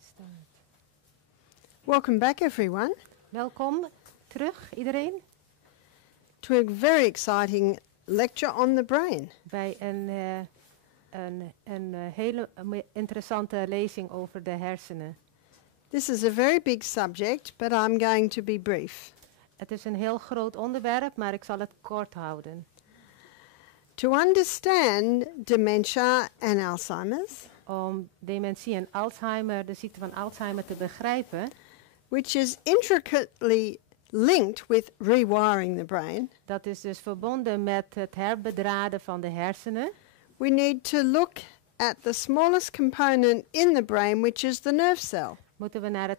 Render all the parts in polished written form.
start. Welcome back, everyone, Welkom terug, iedereen, to a very exciting lecture on the brain. bij een hele interessante lezing over de hersenen. This is a very big subject, but I'm going to be brief. Het is een heel groot onderwerp, maar ik zal het kort houden. To understand dementia and Alzheimer's, Om dementie en Alzheimer, de ziekte van Alzheimer, te begrijpen, which is intricately linked with rewiring the brain, dat is dus verbonden met het herbedraden van de hersenen, we need to look at the smallest component in the brain, which is the nerve cell. moeten we naar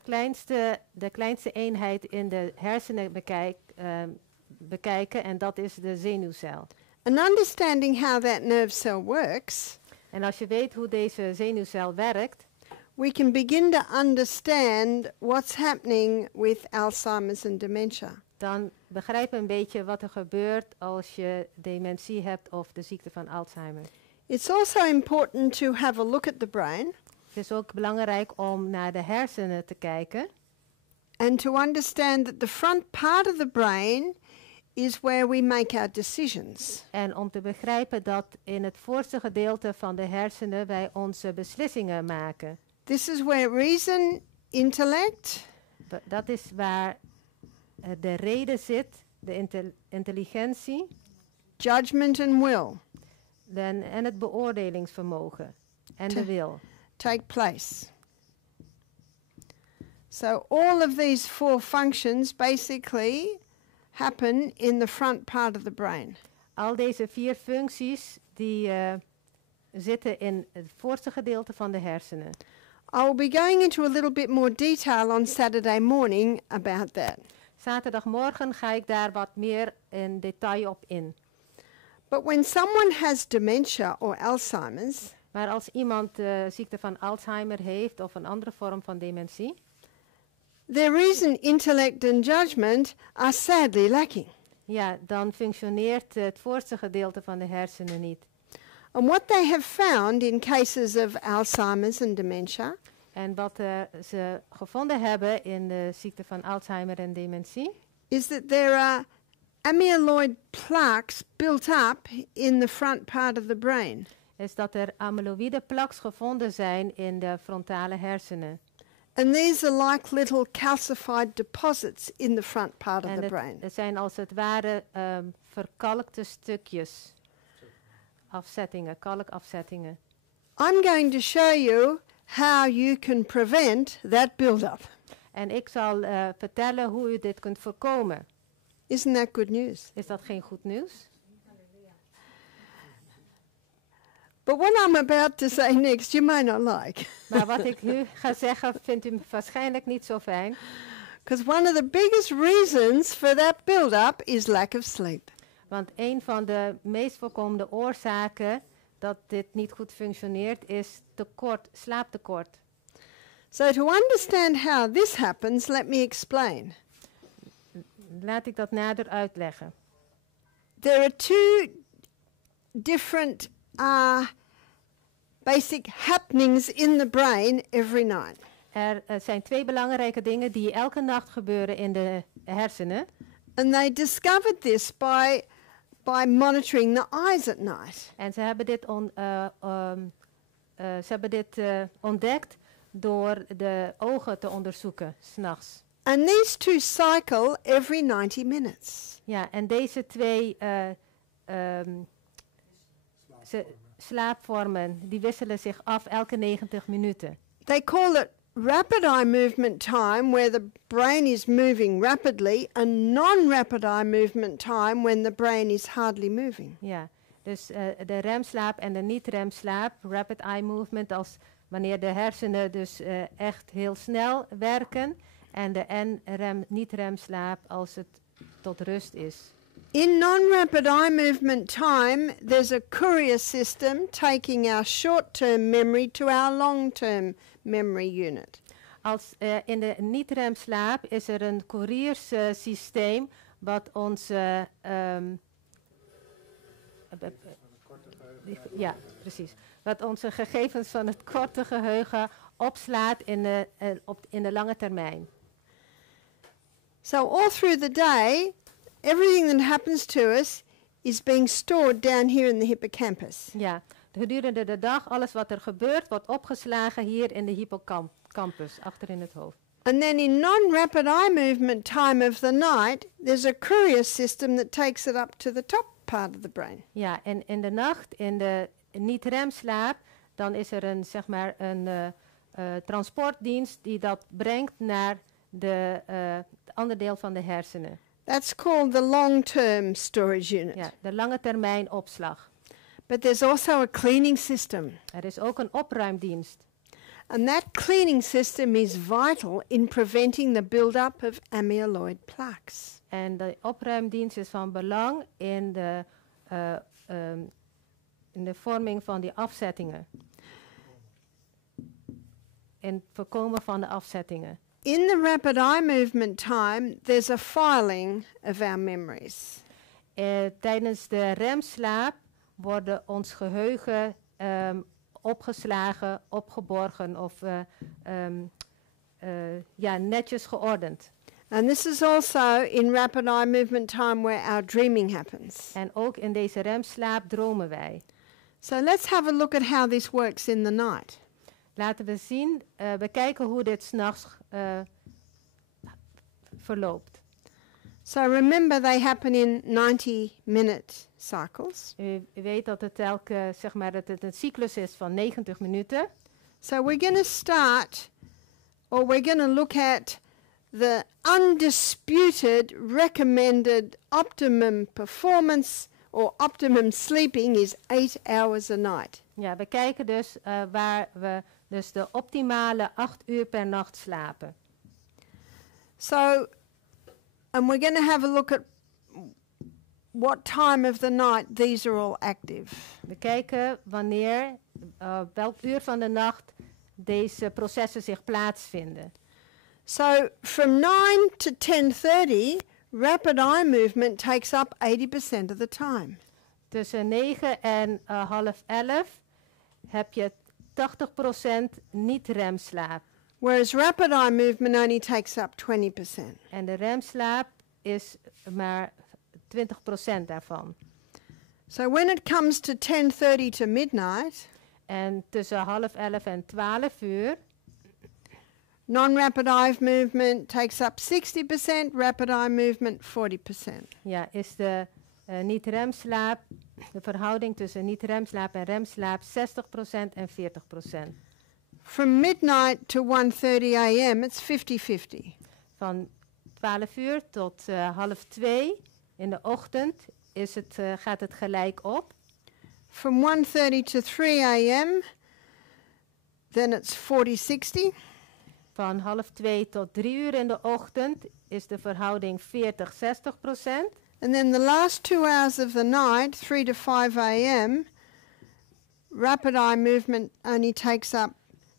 de kleinste eenheid in de hersenen bekijken en dat is de zenuwcel. And understanding how that nerve cell works, En als je weet hoe deze zenuwcel werkt, we can begin to understand what's happening with Alzheimer's and dementia. dan begrijp je een beetje wat er gebeurt als je dementie hebt of de ziekte van Alzheimer. It's also important to have a look at the brain Het is ook belangrijk om naar de hersenen te kijken and to understand that the front part of the brain is where we make our decisions. en om te begrijpen dat in het voorste gedeelte van de hersenen wij onze beslissingen maken. This is where reason, intellect, Dat is waar de reden zit, de intelligentie judgment and will en het beoordelingsvermogen en de wil. take place. So all of these four functions basically happen in the front part of the brain. Al deze 4 functies die zitten in het voorste gedeelte van de hersenen. I will be going into a little bit more detail on Saturday morning about that. Zaterdagmorgen ga ik daar wat meer in detail op in. But when someone has dementia or Alzheimer's, Maar als iemand de ziekte van Alzheimer heeft of een andere vorm van dementie, their reason, intellect and judgment are sadly lacking. ja, dan functioneert het voorste gedeelte van de hersenen niet. And what they have found in cases of Alzheimer's and dementia En wat ze gevonden hebben in de ziekte van Alzheimer en dementie, is that there are amyloid plaques built up in the front part of the brain. is dat er amyloïde plaques gevonden zijn in de frontale hersenen. And these are like little calcified deposits in the front part of the brain. Het zijn als het ware verkalkte stukjes, kalkafzettingen. I'm going to show you how you can prevent that build-up. En ik zal vertellen hoe u dit kunt voorkomen. Isn't that good news? Is dat geen goed nieuws? But what I'm about to say next you may not like. Maar wat ik nu ga zeggen vindt u waarschijnlijk niet zo fijn. Because one of the biggest reasons for that build-up is lack of sleep. Want een van de meest voorkomende oorzaken dat dit niet goed functioneert is slaaptekort. So to understand how this happens, let me explain. Laat ik dat nader uitleggen. There are two different basic happenings in the brain every night. Er zijn 2 belangrijke dingen die elke nacht gebeuren in de hersenen. And they discovered this by monitoring the eyes at night. En ze hebben dit ontdekt door de ogen te onderzoeken, 's nachts. And these two cycle every 90 minutes. Ja, en deze 2 slaapvormen, die wisselen zich af elke 90 minuten. They call it rapid eye movement time, where the brain is moving rapidly, and non-rapid eye movement time, when the brain is hardly moving. Ja, dus de remslaap en de niet-remslaap, rapid eye movement, als wanneer de hersenen dus echt heel snel werken, en de niet-remslaap als het tot rust is. In non-rapid eye movement time, there's a courier system taking our short-term memory to our long-term memory unit. In de niet-remslaap is er een courierssysteem wat onze ja, precies. Wat onze gegevens van het korte geheugen opslaat in de lange termijn. So all through the day, everything that happens to us is being stored down here in the hippocampus. Ja, gedurende de dag, alles wat er gebeurt, wordt opgeslagen hier in de hippocampus, achter in het hoofd. And then in non-rapid eye movement time of the night, there's a courier system that takes it up to the top part of the brain. Ja, en in de nacht, in de niet-remslaap, dan is er een transportdienst die dat brengt naar het andere deel van de hersenen. That's called the long-term storage unit. Ja, de lange termijn opslag. But there's also a cleaning system. Er is ook een opruimdienst. And that cleaning system is vital in preventing the build-up of amyloid plaques. En de opruimdienst is van belang in de vorming van die afzettingen. In het voorkomen van de afzettingen. In the rapid eye movement time, there's a filing of our memories. Tijdens de remslaap worden ons geheugen opgeslagen, opgeborgen of netjes geordend. And this is also in rapid eye movement time where our dreaming happens. En ook in deze remslaap dromen wij. So let's have a look at how this works in the night. Laten we bekijken hoe dit 's nachts verloopt. So remember they happen in 90-minute cycles. U weet dat het dat het een cyclus is van 90 minuten. So we're going to start, or we're going to look at the undisputed recommended optimum performance or optimum sleeping is 8 hours a night. Ja, we kijken dus waar we dus de optimale 8 uur per nacht slapen. So, and we're going to have a look at what time of the night these are all active. We kijken welk uur van de nacht deze processen zich plaatsvinden. So, from 9 to 10:30, rapid eye movement takes up 80% of the time. Tussen 9 en half 11 heb je 80% niet-remslaap. Whereas rapid eye movement only takes up 20%. En de remslaap is maar 20% daarvan. So when it comes to 10:30 to midnight, En tussen half 11 en 12 uur, non-rapid eye movement takes up 60%, rapid eye movement 40%. ja, is de niet-remslaap, de verhouding tussen niet-remslaap en remslaap 60% en 40%. From midnight to 1:30 a.m., it's 50-50. Van 12 uur tot half 2 in de ochtend gaat het gelijk op. From 1:30 to 3 a.m., then it's 40-60. Van half 2 tot 3 uur in de ochtend is de verhouding 40-60%. And then the last 2 hours of the night, 3 to 5 a.m., rapid eye movement only takes up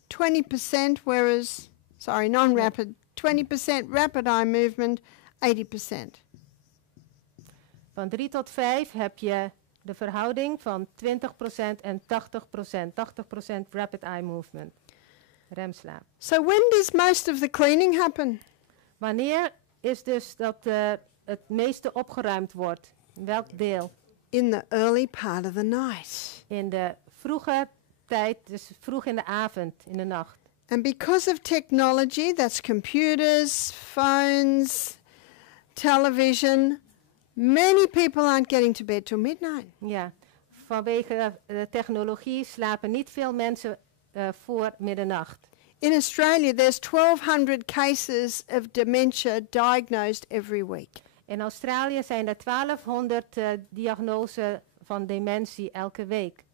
20%, whereas, non-rapid, 20%, rapid eye movement, 80%. Van 3 tot 5 heb je de verhouding van 20% en 80%. 80% rapid eye movement, remslaap. So when does most of the cleaning happen? Wanneer is dus dat het meeste opgeruimd wordt? Welk deel? In the early part of the night. In de vroege tijd, dus vroeg in de avond, in de nacht. And because of technology, that's computers, phones, television, many people aren't getting to bed till midnight. Ja, vanwege de technologie slapen niet veel mensen voor middernacht. In Australia, there's 1,200 cases of dementia diagnosed every week. In Australië zijn er 1200 diagnoses van dementie elke week.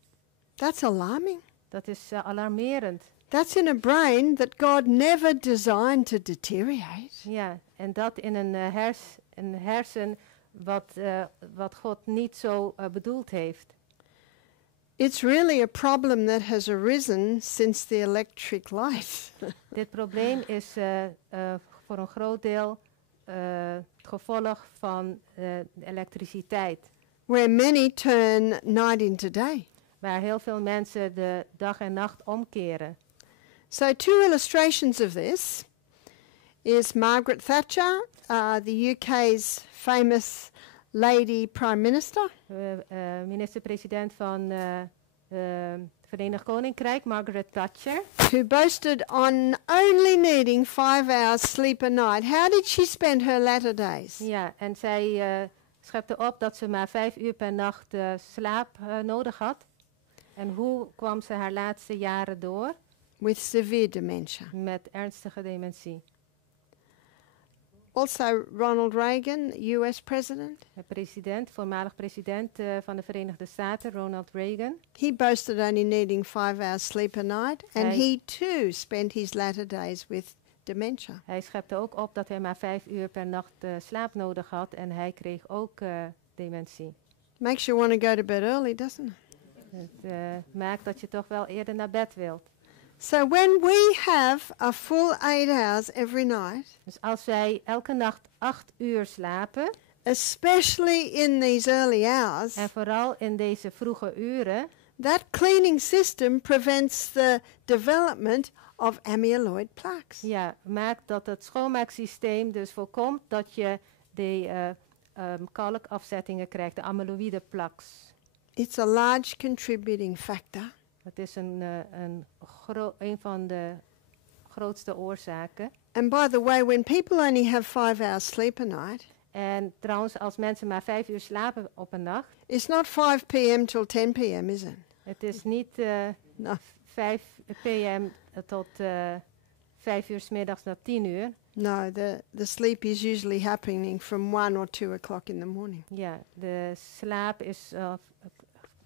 That's alarming. Dat is alarmerend. That's in a brain that God never designed to deteriorate. Ja, en dat in een hersen wat God niet zo bedoeld heeft. It's really a problem that has arisen since the electric light. Dit probleem is voor een groot deel het gevolg van de elektriciteit. Where many turn night into day. Waar heel veel mensen de dag en nacht omkeren. So 2 illustrations of this is Margaret Thatcher, the UK's famous lady prime minister. Minister-president van het Verenigd Koninkrijk, Margaret Thatcher. Who boasted on only needing 5 hours sleep a night. How did she spend her latter days? Ja, en zij schepte op dat ze maar 5 uur per nacht slaap nodig had. En hoe kwam ze haar laatste jaren door? With severe dementia. Met ernstige dementie. Also Ronald Reagan, US president. De voormalig president van de Verenigde Staten, Ronald Reagan. He boasted only needing 5 hours sleep a night. And he too spent his latter days with dementia. Hij schepte ook op dat hij maar 5 uur per nacht slaap nodig had. En hij kreeg ook dementie. Makes you want to go to bed early, doesn't it? Het maakt dat je toch wel eerder naar bed wilt. So when we have a full 8 hours every night, Dus als wij elke nacht 8 uur slapen, especially in these early hours, en vooral in deze vroege uren, that cleaning system prevents the development of amyloid plaques. ja, maakt dat het schoonmaaksysteem dus voorkomt dat je de kalkafzettingen krijgt, de amyloïde plaques. It's a large contributing factor. Dat is een van de grootste oorzaken. And by the way, when people only have 5 hours sleep a night, En trouwens, als mensen maar 5 uur slapen op een nacht, it's not 5 p.m. till 10 p.m., is it? het is niet No. 5 p.m. tot 5 uur 's middags naar 10 uur. No, the sleep is usually happening from 1 or 2 o'clock in the morning. Ja, de slaap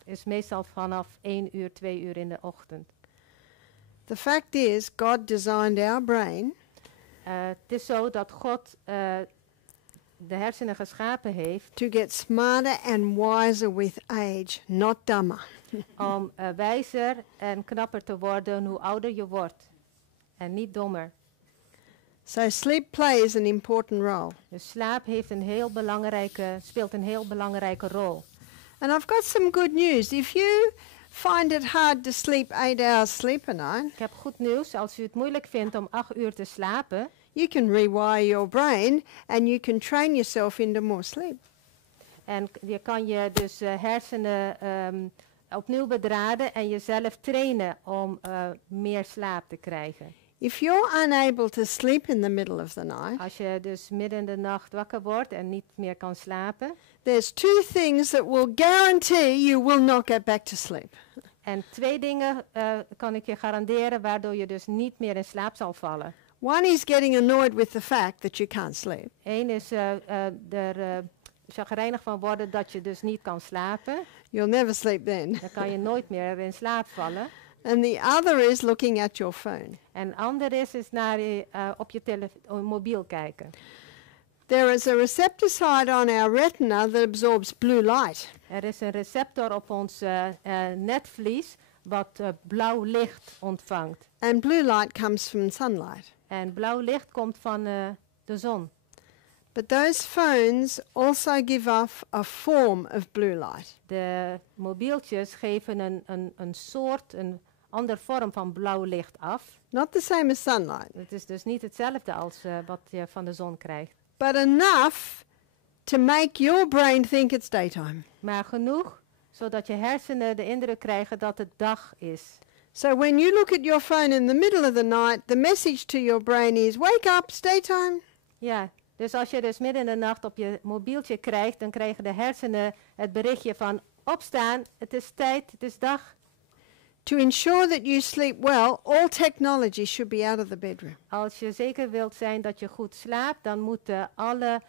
is meestal vanaf 1 uur, 2 uur in de ochtend. The fact is, God designed our brain Het is zo dat God de hersenen geschapen heeft to get smarter and wiser with age, not dumber. om wijzer en knapper te worden hoe ouder je wordt. En niet dommer. So sleep plays an important role. Dus slaap speelt een heel belangrijke rol. And I've got some good news. If you find it hard to sleep 8 hours sleep a night, Ik heb goed nieuws. Als u het moeilijk vindt om 8 uur te slapen, you can rewire your brain and you can train yourself into more sleep. en je kan je dus hersenen opnieuw bedraden en jezelf trainen om meer slaap te krijgen. If you're unable to sleep in the middle of the night, Als je dus midden in de nacht wakker wordt en niet meer kan slapen. there's 2 things that will guarantee you will not get back to sleep. En 2 dingen kan ik je garanderen waardoor je dus niet meer in slaap zal vallen. One is getting annoyed with the fact that you can't sleep. Eén is er chagrijnig van worden dat je dus niet kan slapen. You'll never sleep then. Dan kan je nooit meer in slaap vallen. And the other is looking at your phone. En ander is naar op je mobiel kijken. There is a receptor site on our retina that absorbs blue light. Er is een receptor op ons netvlies wat blauw licht ontvangt. And blue light comes from sunlight. En blauw licht komt van de zon. But those phones also give off a form of blue light. De mobieltjes geven een ander vorm van blauw licht af. Not the same as sunlight, Het is dus niet hetzelfde als wat je van de zon krijgt. but enough to make your brain think it's daytime. Maar genoeg, zodat je hersenen de indruk krijgen dat het dag is. So when you look at your phone in the middle of the night, the message to your brain is, wake up, it's daytime. Ja, dus als je dus midden in de nacht op je mobieltje krijgt, dan krijgen de hersenen het berichtje van opstaan, het is tijd, het is dag. To ensure that you sleep well, all technology should be out of the bedroom. Als je zeker wilt zijn dat je goed slaapt, dan moeten alle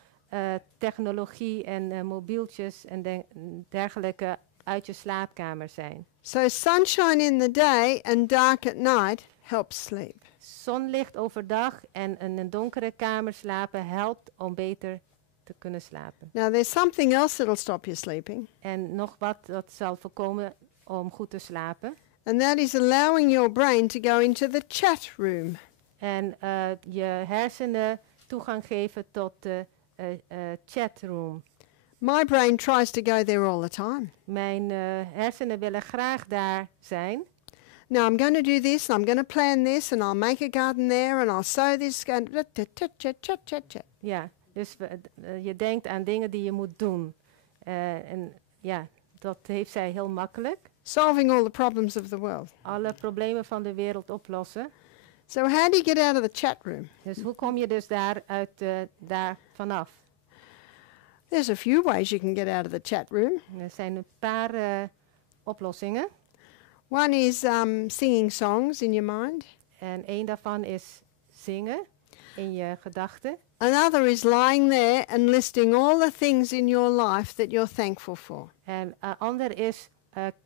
technologie en mobieltjes en dergelijke uit je slaapkamer zijn. So sunshine in the day and dark at night helps sleep. Zonlicht overdag en in een donkere kamer slapen helpt om beter te kunnen slapen. Now there's something else that'll stop you sleeping, En nog wat dat zal voorkomen om goed te slapen. and that is allowing your brain to go into the chat room. En je hersenen toegang geven tot de chatroom. My brain tries to go there all the time. Mijn hersenen willen graag daar zijn. Now I'm going to do this, and I'm going to plan this, and I'll make a garden there, and I'll sow this. Ja, dus je denkt aan dingen die je moet doen. En ja, dat heeft zij heel makkelijk. Solving all the problems of the world. Alle problemen van de wereld oplossen. So how do you get out of the chat room? Dus hoe kom je dus daar vanaf? There's a few ways you can get out of the chat room. Er zijn een paar oplossingen. One is singing songs in your mind. En één daarvan is zingen in je gedachten. Another is lying there and listing all the things in your life that you're thankful for. En ander is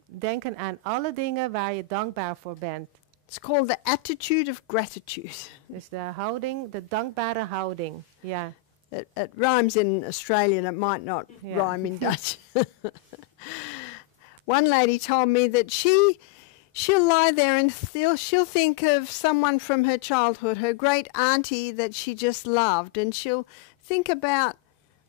denken aan alle dingen waar je dankbaar voor bent. It's called the attitude of gratitude. Dus de houding, de dankbare houding. Ja. It rhymes in Australian, it might not rhyme in Dutch. One lady told me that she'll lie there and she'll think of someone from her childhood, her great auntie that she just loved, and she'll think about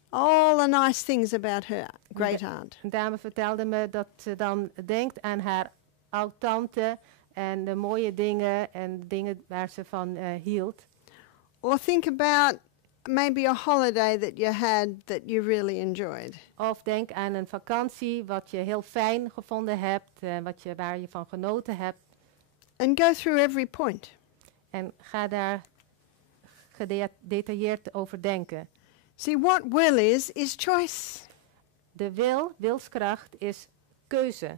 all the nice things about her great aunt. Een dame vertelde me dat ze dan denkt aan haar oud-tante en de mooie dingen en dingen waar ze van hield. Or think about maybe a holiday that you had that you really enjoyed. Of denk aan een vakantie wat je heel fijn gevonden hebt, waar je van genoten hebt. And go through every point. En ga daar gedetailleerd over denken. See, what will is choice. De wilskracht is keuze.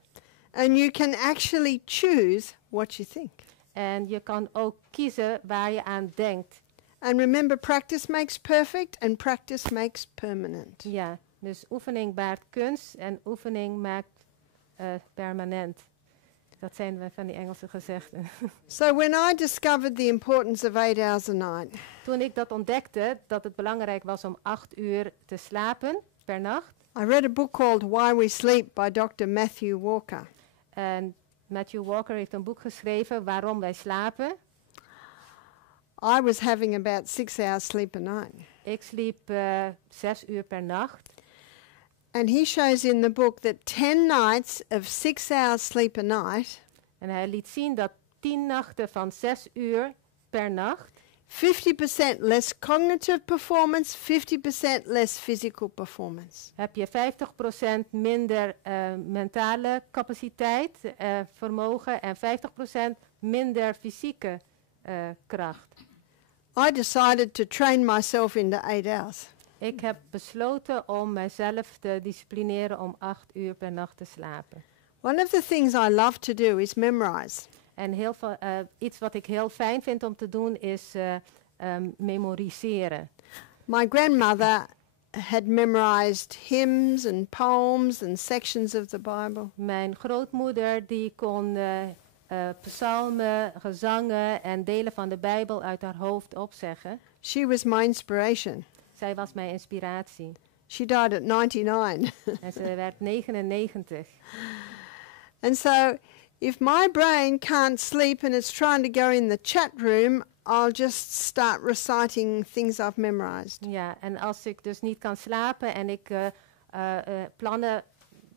And you can actually choose what you think. En je kan ook kiezen waar je aan denkt. And remember, practice makes perfect and practice makes permanent. Ja, dus oefening baart kunst en oefening maakt permanent. Dat zijn van die Engelse gezegden. So when I discovered the importance of 8 hours a night, Toen ik dat ontdekte, dat het belangrijk was om 8 uur te slapen per nacht. I read a book called Why We Sleep by Dr. Matthew Walker. En Matthew Walker heeft een boek geschreven, Waarom wij slapen. I was having about 6 hours sleep a night. Ik sliep 6 uur per nacht. And he shows in the book that 10 nights of 6 hours sleep a night, En hij liet zien dat 10 nachten van 6 uur per nacht 50% less cognitive performance, 50% less physical performance. heb je 50% minder mentale capaciteit, vermogen en 50% minder fysieke kracht. I decided to train myself into 8 hours. Ik heb besloten om mijzelf te disciplineren om 8 uur per nacht te slapen. One of the things I love to do is memorize. En iets wat ik heel fijn vind om te doen is memoriseren. My grandmother had memorized hymns and poems and sections of the Bible. Mijn grootmoeder die kon psalmen, gezangen en delen van de Bijbel uit haar hoofd opzeggen. She was my inspiration. Zij was mijn inspiratie. She died at 99. En ze werd 99. And so if my brain can't sleep and it's trying to go in the chat room, I'll just start reciting things I've memorized. Ja, en als ik dus niet kan slapen en ik plannen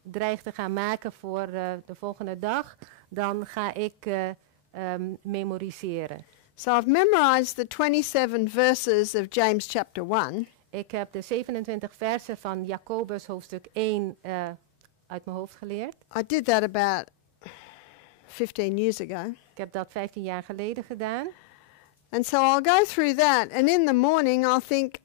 dreig te gaan maken voor de volgende dag, dan ga ik memoriseren. So I've memorized the 27 verses of James chapter 1. Ik heb de 27 versen van Jacobus hoofdstuk 1 uit mijn hoofd geleerd. I did that about 15 years ago. Ik heb dat 15 jaar geleden gedaan. And so I'll go through that, and in the morning I think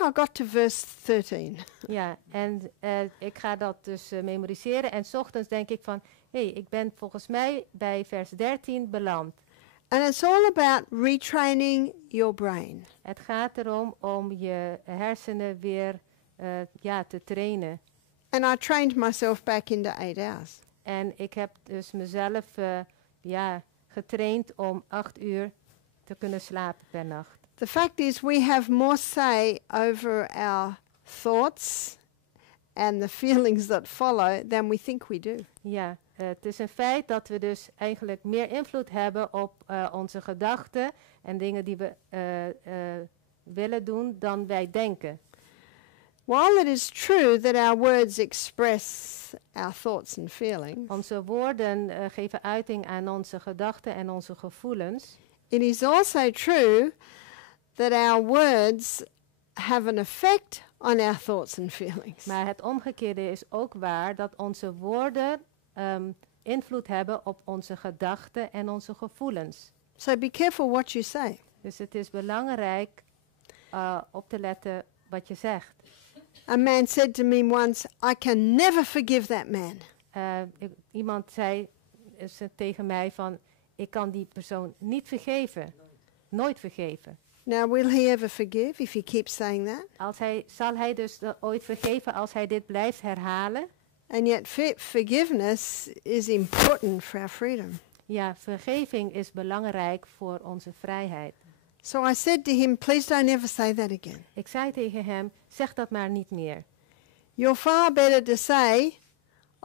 I got to verse 13. Ja, en ik ga dat dus memoriseren. En 's ochtends denk ik van, ik ben volgens mij bij vers 13 beland. And it's all about retraining your brain. Het gaat erom om je hersenen weer te trainen. And I trained myself back into 8 hours. En ik heb dus mezelf getraind om 8 uur te kunnen slapen per nacht. The fact is we have more say over our thoughts and the feelings that follow than we think we do. Ja, het is een feit dat we dus eigenlijk meer invloed hebben op onze gedachten en dingen die we willen doen dan wij denken. While it is true that our words express our thoughts and feelings, Onze woorden geven uiting aan onze gedachten en onze gevoelens. it is also true that our words have an effect on our thoughts and feelings. Maar het omgekeerde is ook waar, dat onze woorden invloed hebben op onze gedachten en onze gevoelens. So be careful what you say. Dus het is belangrijk op te letten wat je zegt. A man said to me once, I can never forgive that man. Iemand zei tegen mij van, ik kan die persoon niet vergeven. Nooit vergeven. Now, will he ever forgive if he keeps saying that? Zal hij dus ooit vergeven als hij dit blijft herhalen? And yet forgiveness is important for our freedom. Ja, vergeving is belangrijk voor onze vrijheid. So I said to him, please don't ever say that again. Ik zei tegen hem, zeg dat maar niet meer. You're far better to say,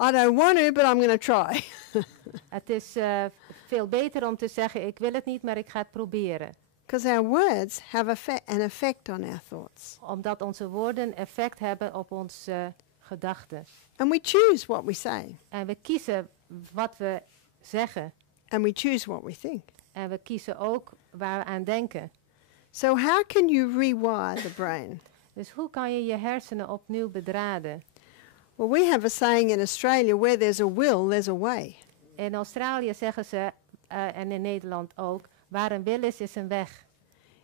I don't want to, but I'm going to try. Het is veel beter om te zeggen, ik wil het niet, maar ik ga het proberen. Because our words have an effect on our thoughts. Omdat onze woorden effect hebben op onze gedachten. And we choose what we say. En we kiezen wat we zeggen. And we choose what we think. En we kiezen ook waar we aan denken. So how can you rewire the brain? Dus hoe kan je je hersenen opnieuw bedraden? Well, we have a saying in Australia, where there's a will, there's a way. In Australië zeggen ze, en in Nederland ook, waar een wil is een weg.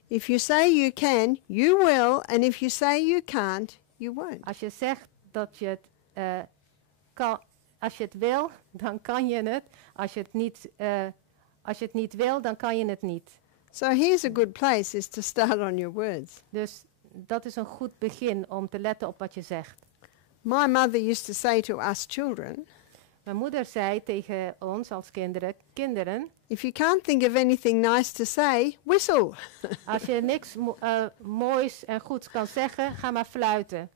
If you say you can, you will. And if you say you can't, you won't. Als je zegt dat je het kan, als je het wil, dan kan je het. Als je het niet wil, dan kan je het niet. So here's a good place, is to start on your words. Dus dat is een goed begin om te letten op wat je zegt. My mother used to say to us children, Mijn moeder zei tegen ons als kinderen, if you can't think of anything nice to say, whistle. als je niks moois en goeds kan zeggen, ga maar fluiten.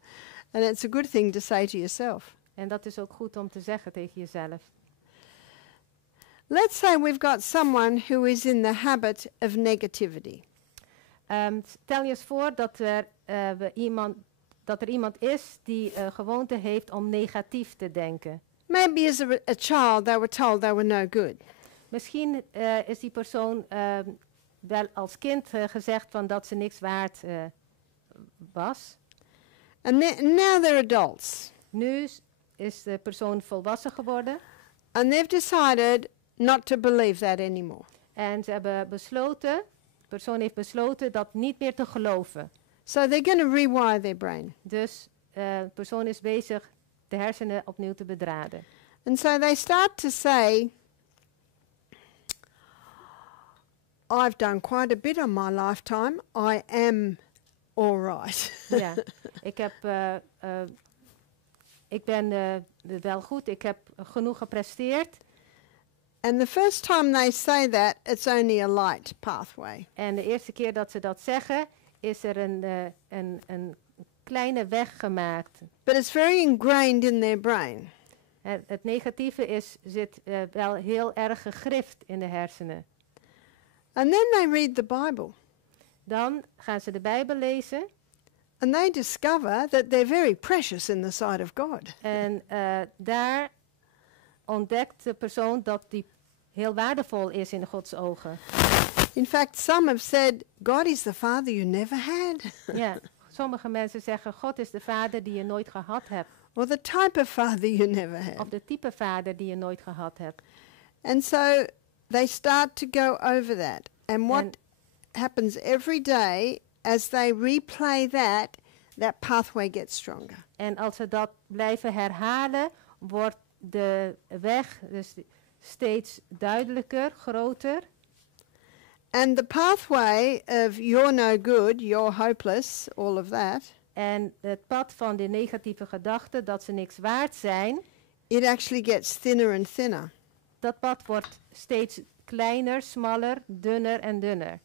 And it's a good thing to say to yourself. En dat is ook goed om te zeggen tegen jezelf. Let's say we've got someone who is in the habit of negativity. Stel je eens voor dat er iemand is die gewoonte heeft om negatief te denken. Maybe as a child they were told they were no good. Misschien is die persoon wel als kind gezegd van dat ze niks waard was. And now they're adults. Nu is de persoon volwassen geworden. And they've decided not to believe that anymore. En ze hebben besloten, de persoon heeft besloten dat niet meer te geloven. So they're going to rewire their brain. Dus de persoon is bezig de hersenen opnieuw te bedraden. And so they start to say, I've done quite a bit on my lifetime. I am all right. Ja, ik ben wel goed. Ik heb genoeg gepresteerd. And the first time they say that, it's only a light pathway. En de eerste keer dat ze dat zeggen, is er een kleine weg gemaakt. But it's very ingrained in their brain. Het negatieve zit wel heel erg gegrift in de hersenen. And then they read the Bible. Dan gaan ze de Bijbel lezen. And they discover that they're very precious in the sight of God. En daar ontdekt de persoon dat die heel waardevol is in Gods ogen. In fact, some have said, God is the father you never had. Ja, sommige mensen zeggen, God is de vader die je nooit gehad hebt. Or the type of father you never had. Of de type vader die je nooit gehad hebt. And so they start to go over that. And what happens every day as they replay that pathway gets stronger. En als ze dat blijven herhalen, wordt de weg dus steeds duidelijker, groter. And the pathway of you're no good, you're hopeless, all of that. En het pad van de negatieve gedachten, dat ze niks waard zijn, it actually gets thinner and thinner. Dat pad wordt steeds kleiner, smaller, dunner en dunner.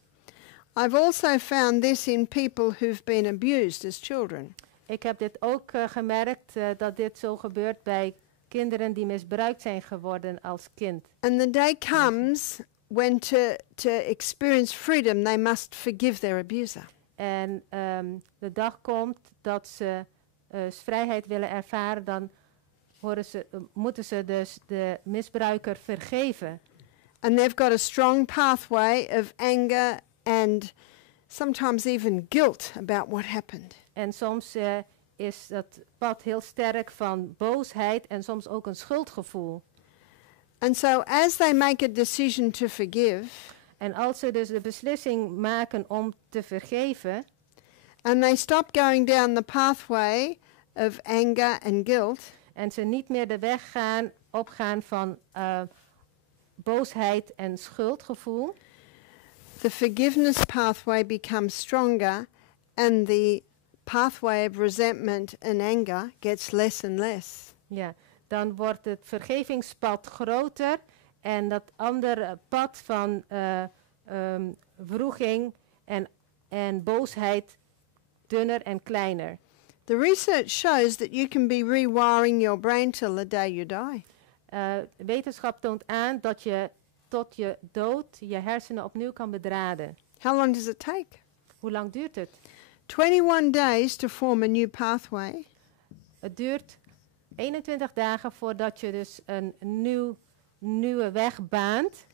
I've also found this in people who've been abused as children. Ik heb dit ook gemerkt, dat dit zo gebeurt bij kinderen die misbruikt zijn geworden als kind. And the day comes when to experience freedom, they must forgive their abuser. En de dag komt dat ze vrijheid willen ervaren, dan moeten ze dus de misbruiker vergeven. And they've got a strong pathway of anger and sometimes even guilt about what happened. En soms is dat pad heel sterk van boosheid en soms ook een schuldgevoel. And so as they make a decision to forgive, En als ze dus de beslissing maken om te vergeven, and they stop going down the pathway of anger and guilt, en ze niet meer de weg opgaan van boosheid en schuldgevoel, the forgiveness pathway becomes stronger and the pathway of resentment and anger gets less and less. ja, dan wordt het vergevingspad groter en dat andere pad van wroeging en boosheid dunner en kleiner. The research shows that you can be rewiring your brain till the day you die. Wetenschap toont aan dat je tot je dood je hersenen opnieuw kan bedraden. How long does it take? Hoe lang duurt het? 21 days to form a new pathway. Het duurt 21 dagen voordat je dus een nieuwe weg baant.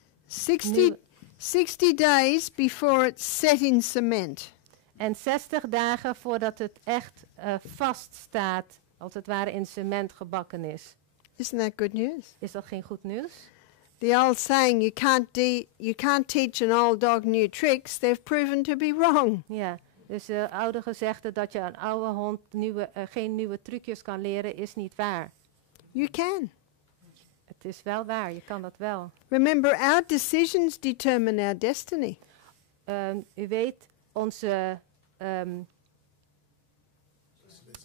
60 days before it's set in cement. En 60 dagen voordat het echt vaststaat, als het ware in cement gebakken is. Isn't that good news? Is dat geen goed nieuws? The old saying, you can't teach an old dog new tricks, they've proven to be wrong. Ja, dus de oude gezegde dat je een oude hond geen nieuwe trucjes kan leren, is niet waar. You can. Het is wel waar, je kan dat wel. Remember, our decisions determine our destiny. U weet, onze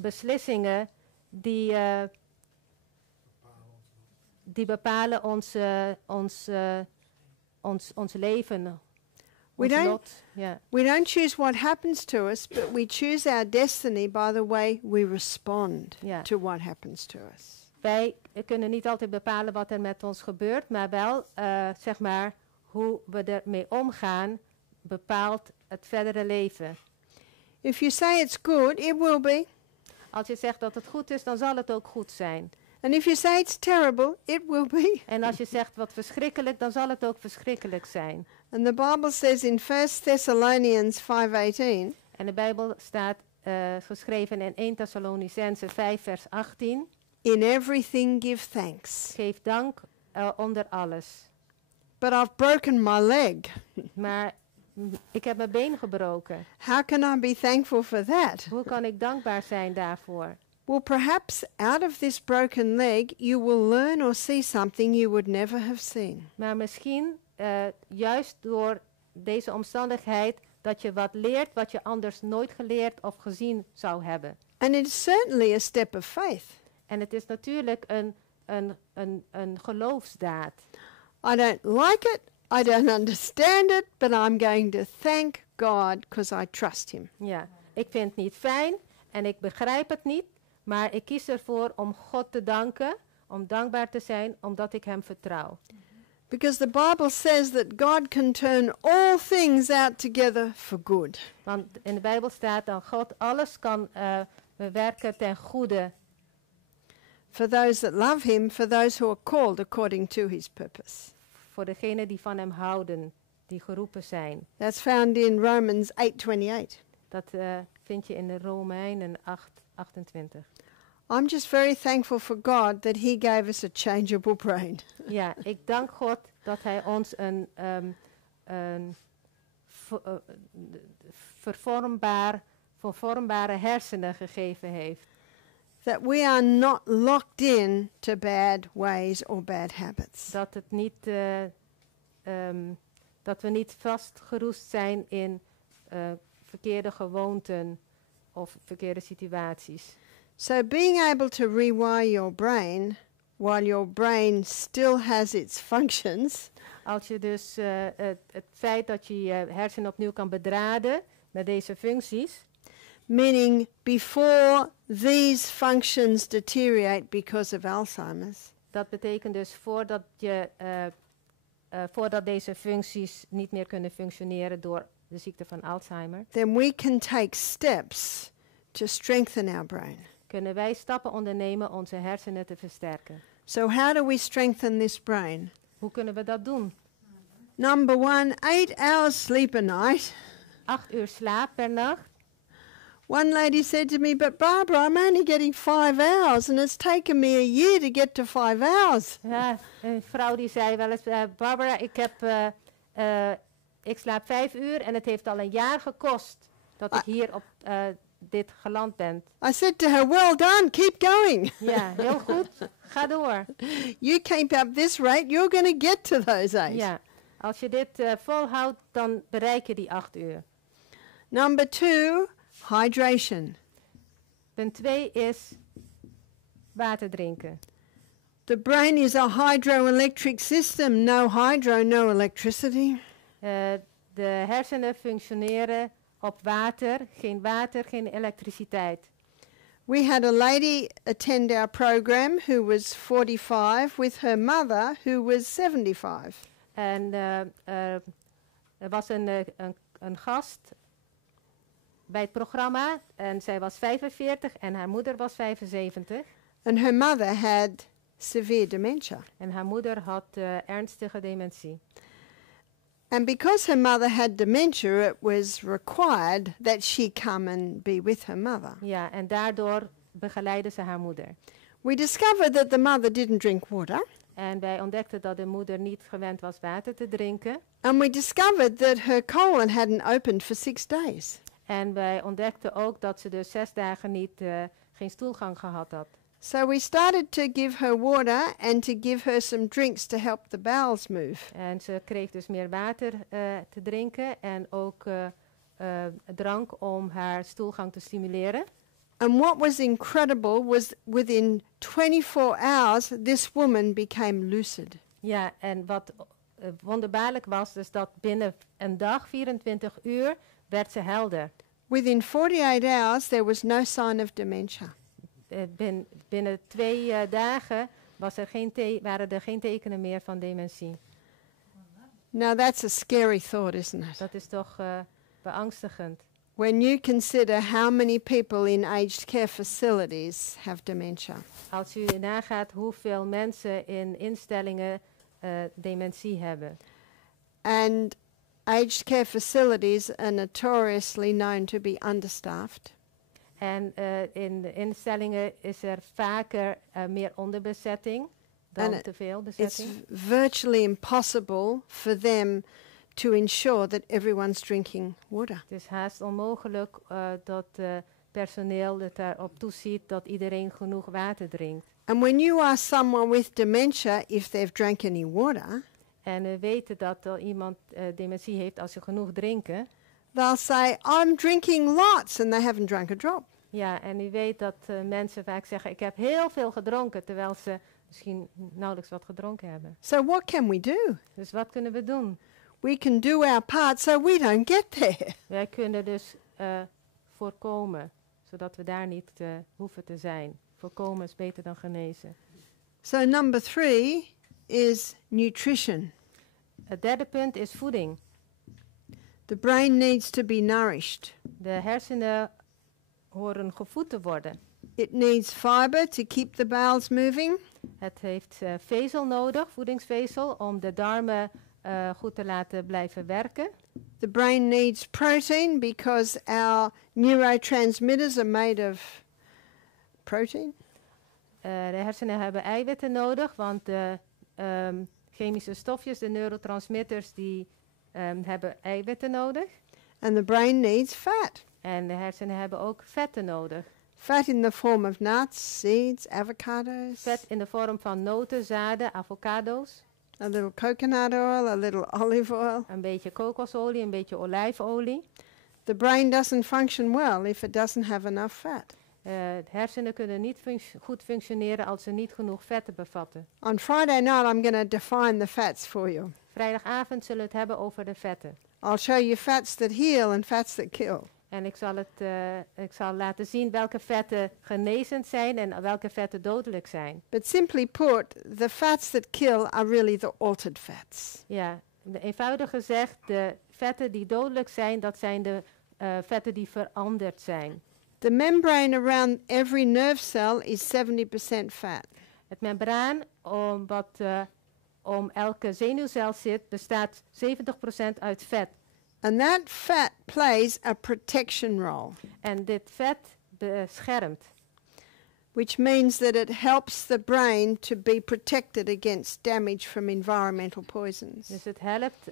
beslissingen die bepalen ons leven, ons lot. Ja. We don't choose what happens to us, but we choose our destiny by the way we respond to what happens to us. Wij kunnen niet altijd bepalen wat er met ons gebeurt, maar wel, zeg maar, hoe we ermee omgaan, bepaalt het verdere leven. If you say it's good, it will be. Als je zegt dat het goed is, dan zal het ook goed zijn. And if you say it's terrible, it will be. En als je zegt wat verschrikkelijk, dan zal het ook verschrikkelijk zijn. And the Bible says in 1 Thessalonians 5:18. En de Bijbel staat geschreven in 1 Thessalonicenzen 5 vers 18. In everything give thanks. Geef dank onder alles. But I've broken my leg. Maar ik heb mijn been gebroken. How can I be thankful for that? Hoe kan ik dankbaar zijn daarvoor? Well, perhaps out of this broken leg you will learn or see something you would never have seen. Maar misschien juist door deze omstandigheid dat je wat leert wat je anders nooit geleerd of gezien zou hebben. And it is certainly a step of faith. En het is natuurlijk een geloofsdaad. I don't like it, I don't understand it, but I'm going to thank God because I trust him. Ja, ik vind het niet fijn en ik begrijp het niet, maar ik kies ervoor om God te danken, om dankbaar te zijn, omdat ik hem vertrouw. Because the Bible says that God can turn all things out together for good. Want in de Bijbel staat dat God alles kan bewerken ten goede. For those that love him, for those who are called according to his purpose. Voor degenen die van hem houden, die geroepen zijn. That's found in Romans 8:28. Dat vind je in de Romeinen 8:28. I'm just very thankful for God that he gave us a changeable brain. Ja, ik dank God dat hij ons een vervormbare hersenen gegeven heeft. That we are not locked in to bad ways or bad habits. Dat het niet, dat we niet vastgeroest zijn in verkeerde gewoonten of verkeerde situaties. So being able to rewire your brain while your brain still has its functions. Als je dus het feit dat je je hersenen opnieuw kan bedraden met deze functies. Meaning before these functions deteriorate because of Alzheimer's. Dat betekent dus voordat deze functies niet meer kunnen functioneren door de ziekte van Alzheimer. Then we can take steps to strengthen our brain. kunnen wij stappen ondernemen onze hersenen te versterken. So how do we strengthen this brain? Hoe kunnen we dat doen? Number 1, 8 hours sleep a night. 8 uur slaap per nacht. One lady said to me, but Barbara, I'm only getting 5 hours and it's taken me a year to get to 5 hours. Ja, een vrouw die zei wel eens, Barbara, ik slaap 5 uur en het heeft al een jaar gekost dat ik hier op dit geland ben. I said to her, well done, keep going. Ja, heel goed. Ga door. You keep up this rate, you're going to get to those 8. Ja, als je dit volhoudt, dan bereik je die 8 uur. Number 2, hydration. Punt 2 is water drinken. The brain is a hydroelectric system. No hydro, no electricity. De hersenen functioneren op water, geen elektriciteit. We had a lady attend our program who was 45 with her mother who was 75. En er was een gast bij het programma en zij was 45 en haar moeder was 75. And her mother had severe dementia. En haar moeder had ernstige dementie. And because her mother had dementia, it was required that she come and be with her mother. Ja, en daardoor begeleidde ze haar moeder. We discovered that the mother didn't drink water. En wij ontdekten dat de moeder niet gewend was water te drinken. And we discovered that her colon hadn't opened for 6 days. En wij ontdekten ook dat ze dus 6 dagen geen stoelgang gehad had. So we started to give her water and to give her some drinks to help the bowels move. En ze kreeg dus meer water te drinken en ook drank om haar stoelgang te stimuleren. And what was incredible was within 24 hours, this woman became lucid. Ja, en wat wonderbaarlijk was, dus dat binnen een dag, 24 uur, werd ze helder. Within 48 hours, there was no sign of dementia. Binnen 2 dagen waren er geen tekenen meer van dementie. Now that's a scary thought, isn't it? Dat is toch beangstigend. When you consider how many people in aged care facilities have dementia. Als u nagaat hoeveel mensen in instellingen dementie hebben. And aged care facilities are notoriously known to be understaffed. En in de instellingen is er vaker meer onderbezetting dan te veel bezetting. It's virtually impossible for them to ensure that everyone's drinking water. Het is haast onmogelijk dat personeel het daarop toeziet dat iedereen genoeg water drinkt. And when you ask someone with dementia if they've drank any water, En we weten dat iemand dementie heeft als ze genoeg drinken. they'll say, I'm drinking lots, and they haven't drunk a drop. Ja, en u weet dat mensen vaak zeggen, ik heb heel veel gedronken, terwijl ze misschien nauwelijks wat gedronken hebben. So what can we do? Dus wat kunnen we doen? We can do our part so we don't get there. Wij kunnen dus voorkomen, zodat we daar niet hoeven te zijn. Voorkomen is beter dan genezen. So number 3 is nutrition. Het derde punt is voeding. The brain needs to be nourished. De hersenen horen gevoed te worden. It needs fiber to keep the bowels moving. Het heeft vezel nodig, voedingsvezel, om de darmen goed te laten blijven werken. The brain needs protein because our neurotransmitters are made of protein. De hersenen hebben eiwitten nodig, want de chemische stofjes, de neurotransmitters, die hebben eiwitten nodig. And the brain needs fat. En de hersenen hebben ook vetten nodig. Fat in the form of nuts, seeds, avocados. Vet in de vorm van noten, zaden, avocado's. A little coconut oil, a little olive oil. Een beetje kokosolie, een beetje olijfolie. The brain doesn't function well if it doesn't have enough fat. De hersenen kunnen niet goed functioneren als ze niet genoeg vetten bevatten. On Friday night, I'm going to define the fats for you. Vrijdagavond zullen we het hebben over de vetten. I'll show you fats that heal and fats that kill. En ik zal laten zien welke vetten genezend zijn en welke vetten dodelijk zijn. But simply put, the fats that kill are really the altered fats. Ja, eenvoudig gezegd, de vetten die dodelijk zijn, dat zijn de vetten die veranderd zijn. The membrane around every nerve cell is 70% fat. Het membraan om elke zenuwcel zit, bestaat 70% uit vet. And that fat plays a protection role, En dit vet beschermt. which means that it helps the brain to be protected against damage from environmental poisons. Dus het helpt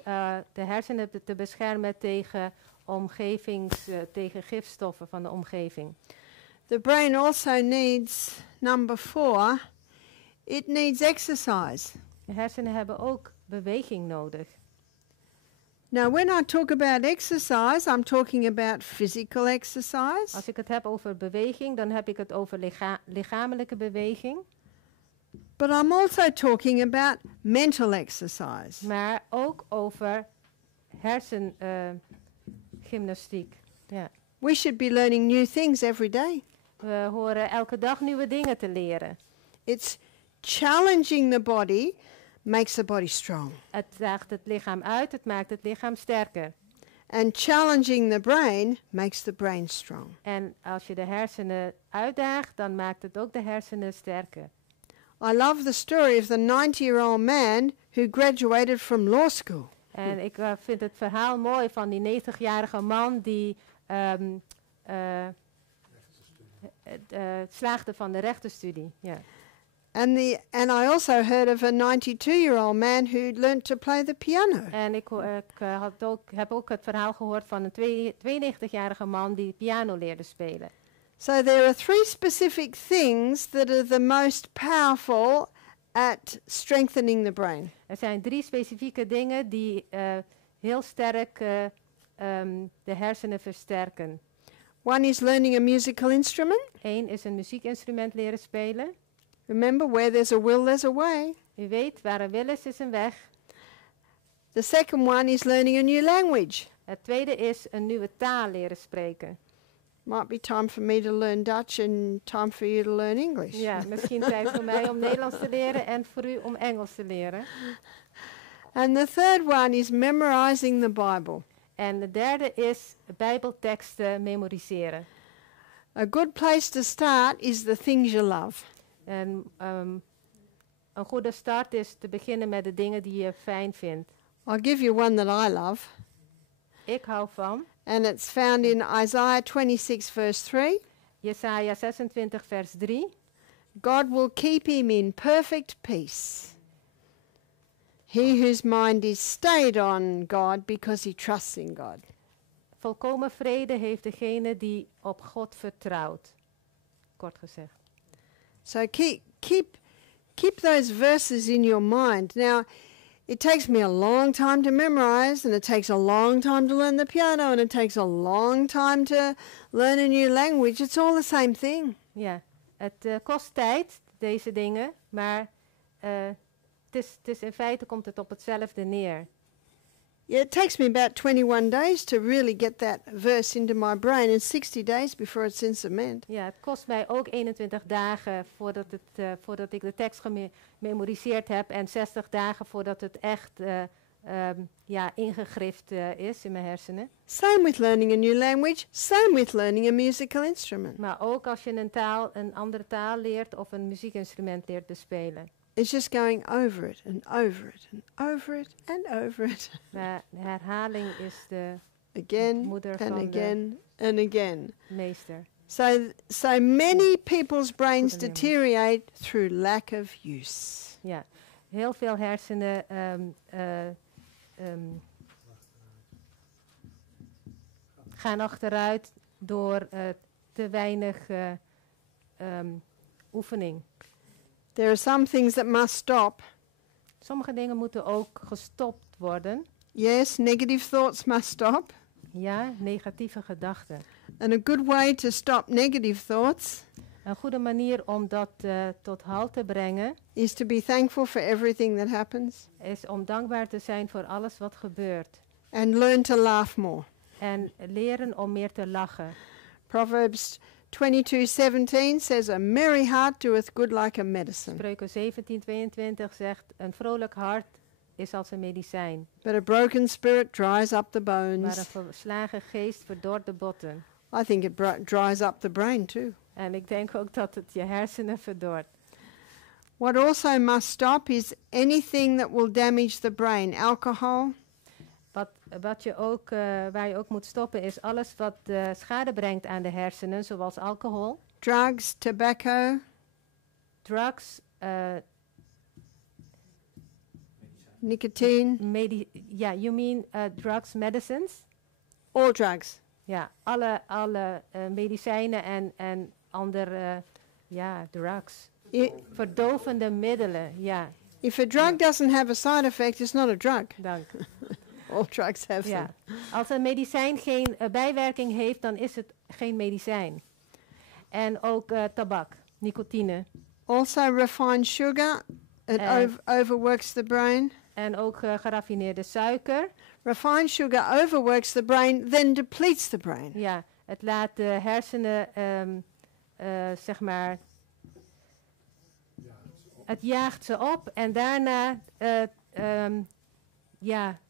de hersenen te beschermen tegen tegen gifstoffen van de omgeving. The brain also needs, number 4, it needs exercise. De hersenen hebben ook beweging nodig. Now, when I talk about exercise, I'm talking about physical exercise, Als ik het heb over beweging, dan heb ik het over lichamelijke beweging. but I'm also talking about mental exercise. Maar ook over hersengymnastiek. Ja. We should be learning new things every day. We horen elke dag nieuwe dingen te leren. It's challenging the body makes the body strong. Het daagt het lichaam uit, het maakt het lichaam sterker. And challenging the brain makes the brain strong. En als je de hersenen uitdaagt, dan maakt het ook de hersenen sterker. I love the story of the 90-year-old man who graduated from law school. En ik vind het verhaal mooi van die 90-jarige man die slaagde van de rechtenstudie. Ja. And I also heard of a 92-year-old man who learned to play the piano. En ik heb ook het verhaal gehoord van een 92-jarige man die piano leerde spelen. So there are 3 specific things that are the most powerful at strengthening the brain. Er zijn 3 specifieke dingen die heel sterk de hersenen versterken. One is learning a musical instrument. 1 is een muziekinstrument leren spelen. Remember, where there's a will, there's a way. U weet, waar een wil is een weg. The second one is learning a new language. Het tweede is een nieuwe taal leren spreken. Might be time for me to learn Dutch and time for you to learn English. Ja, misschien tijd voor mij om Nederlands te leren en voor u om Engels te leren. And the third one is memorizing the Bible. En de derde is Bijbelteksten memoriseren. A good place to start is the things you love. En een goede start is te beginnen met de dingen die je fijn vindt. I'll give you one that I love. Ik hou van And it's found in Isaiah 26 verse 3. Jesaja 26 vers 3. God will keep him in perfect peace. He whose mind is stayed on God because he trusts in God. Volkomen vrede heeft degene die op God vertrouwt. Kort gezegd. So keep those verses in your mind. Now, it takes me a long time to memorize, and it takes a long time to learn the piano, and it takes a long time to learn a new language. It's all the same thing. Ja, het kost tijd, deze dingen, maar het is in feite komt het op hetzelfde neer. Yeah, it takes me about 21 days to really get that verse into my brain, and 60 days before it's in cement. Ja, het kost mij ook 21 dagen voordat ik de tekst gememoriseerd heb en 60 dagen voordat het echt ingegrift is in mijn hersenen. Same with learning a new language, same with learning a musical instrument. Maar ook als je een andere taal leert of een muziekinstrument leert bespelen. It's just going over it and over it and over it and over it. Maar de herhaling is de Again moeder and van again and again. de meester. So many people's brains deteriorate through lack of use. Ja, heel veel hersenen gaan achteruit door te weinig oefening. There are some things that must stop. Sommige dingen moeten ook gestopt worden. Yes, negative thoughts must stop. Ja, negatieve gedachten. And a good way to stop negative thoughts Een goede manier om dat tot halt te brengen is to be thankful for everything that happens is om dankbaar te zijn voor alles wat gebeurt. and learn to laugh more. En leren om meer te lachen. Proverbs 22:17 says, a merry heart doeth good like a medicine, Spreuken 17:22 zegt, een vrolijk hart is als een medicijn. but a broken spirit dries up the Maar een bones. verslagen geest verdort de botten. I think it dries up the brain too. En ik denk ook dat het je hersenen verdort. What also must stop is anything that will damage the brain. Alcohol, Wat je ook, waar je ook moet stoppen is alles wat schade brengt aan de hersenen, zoals alcohol, drugs, tobacco, drugs, nicotine, you mean drugs, medicines? all drugs. Ja, alle medicijnen en andere, drugs. Verdovende middelen, ja. If a drug doesn't have a side effect, it's not a drug. Dank. All drugs have Ja. them. Als een medicijn geen bijwerking heeft, dan is het geen medicijn. En ook tabak, nicotine. Also refined sugar, it overworks the brain. En ook geraffineerde suiker. Refined sugar overworks the brain, then depletes the brain. Ja, het laat de hersenen, zeg maar, het jaagt ze op en daarna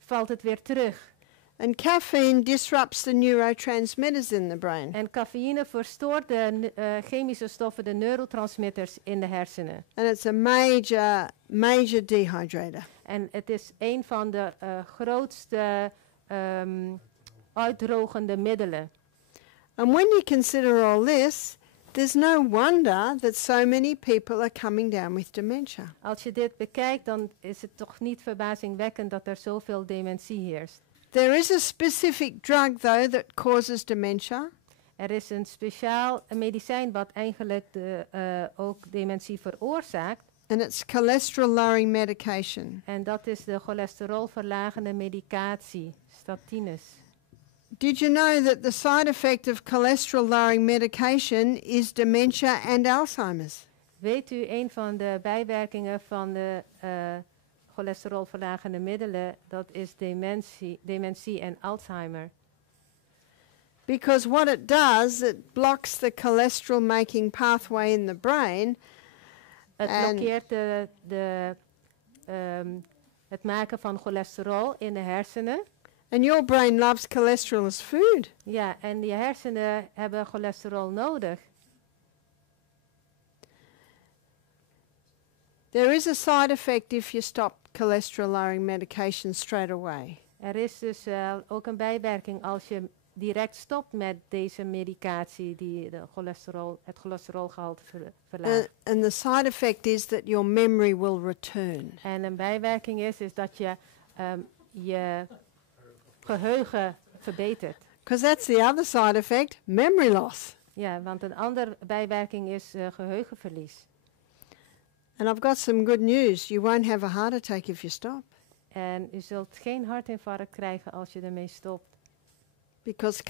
valt het weer terug. And caffeine disrupts the neurotransmitters in the brain. En cafeïne verstoort de chemische stoffen, de neurotransmitters in de hersenen. And it's a major dehydrator. En het is een van de grootste uitdrogende middelen. And when you consider all this, there's no wonder that so many people are coming down with dementia. Als je dit bekijkt, dan is het toch niet verbazingwekkend dat er zoveel dementie heerst. There is a specific drug, though, that causes dementia. Er is een speciaal medicijn wat eigenlijk ook dementie veroorzaakt. And it's cholesterol-lowering medication. En dat is de cholesterolverlagende medicatie, statines. Did you know that the side effect of cholesterol-lowering medication is dementia and Alzheimer's? Weet u, een van de bijwerkingen van de cholesterolverlagende middelen, dat is dementie en Alzheimer. Because what it does, it blocks the cholesterol-making pathway in the brain. Het blokkeert het maken van cholesterol in de hersenen. And your brain loves cholesterol as food. Ja, en je hersenen hebben cholesterol nodig. There is a side effect if you stop cholesterol-lowering medication straight away. Er is dus ook een bijwerking als je direct stopt met deze medicatie die het cholesterolgehalte verlaagt. And the side effect is that your memory will return. En een bijwerking is dat je je geheugen verbetert. Because that's the other side effect, memory loss. Ja, want een andere bijwerking is geheugenverlies. And I've got some good news. You won't have a heart attack if you stop. En u zult geen hartinfarct krijgen als je ermee stopt. Because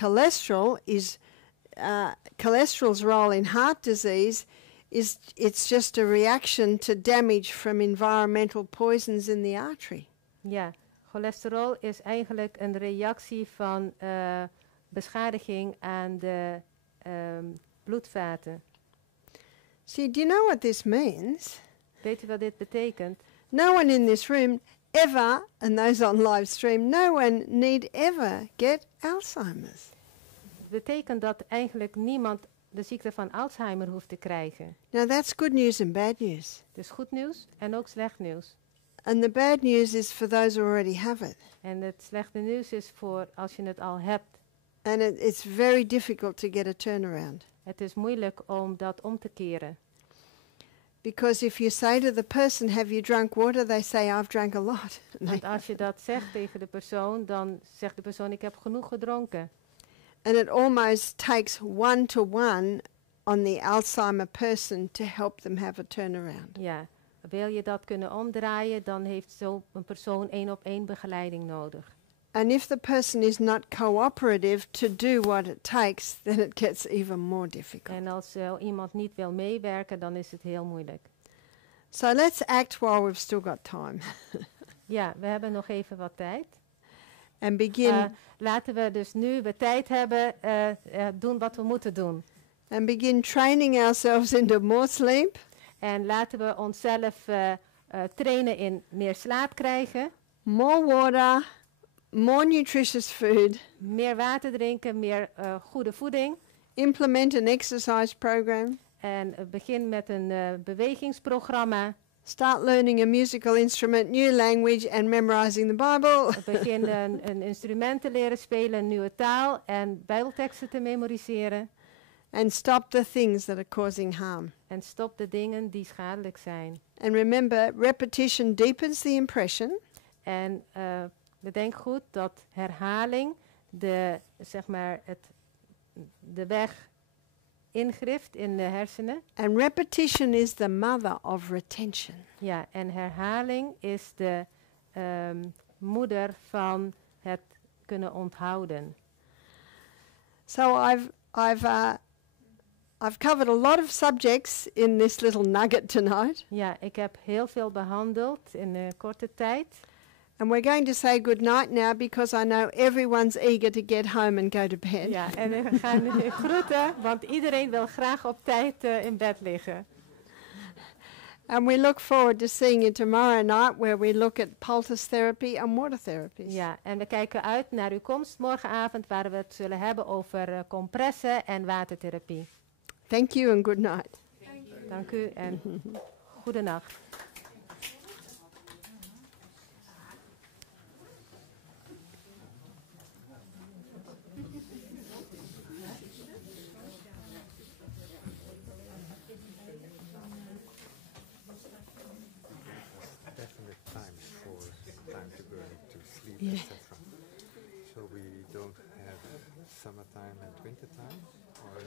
cholesterol's role in heart disease is it's just a reaction to damage from environmental poisons in the artery. Ja, cholesterol is eigenlijk een reactie van beschadiging aan de bloedvaten. See, do you know what this means? Weet u wat dit betekent? No one in this room ever, and those on live stream, no one need ever get Alzheimer's. Het betekent dat eigenlijk niemand de ziekte van Alzheimer hoeft te krijgen. Now that's good news and bad news. Dus goed nieuws en ook slecht nieuws. And the bad news is for those who already have it. En het slechte nieuws is voor als je het al hebt. And it's very difficult to get a turnaround. Het is moeilijk om dat om te keren. Because if you say to the person, have you drunk water? They say, I've drank a lot. Want als je dat zegt tegen de persoon, dan zegt de persoon, ik heb genoeg gedronken. And it almost takes one-to-one on the Alzheimer person to help them have a turnaround. Ja, wil je dat kunnen omdraaien, dan heeft zo'n persoon 1-op-1 begeleiding nodig. And if the person is not cooperative to do what it takes, then it gets even more difficult. En als iemand niet wil meewerken, dan is het heel moeilijk. So let's act while we've still got time. Ja, we hebben nog even wat tijd. And begin Laten we dus nu we tijd hebben, doen wat we moeten doen. and begin training ourselves into more sleep, En laten we onszelf trainen in meer slaap krijgen, more water, more nutritious food, meer water drinken, meer goede voeding. implement an exercise program, En begin met een bewegingsprogramma. start learning a musical instrument, new language, and memorizing the Bible. Begin een instrument te leren spelen, een nieuwe taal en bijbelteksten te memoriseren. And stop the things that are causing harm. En stop de dingen die schadelijk zijn. And remember, repetition deepens the impression, En bedenk goed dat herhaling de weg ingrift in de hersenen. and repetition is the mother of retention. Ja, en herhaling is de moeder van het kunnen onthouden. So I've covered a lot of subjects in this little nugget tonight, Ja, ik heb heel veel behandeld in een korte tijd. and we're going to say good night now because I know everyone's eager to get home and go to bed. Ja, en we gaan nu groeten, want iedereen wil graag op tijd in bed liggen. And we look forward to seeing you tomorrow night where we look at poultice therapy and water therapies. Ja, en we kijken uit naar uw komst morgenavond, waar we het zullen hebben over compressen en watertherapie. Thank you and good night. Dank u en goedenacht. Definite time to go to sleep. Yeah.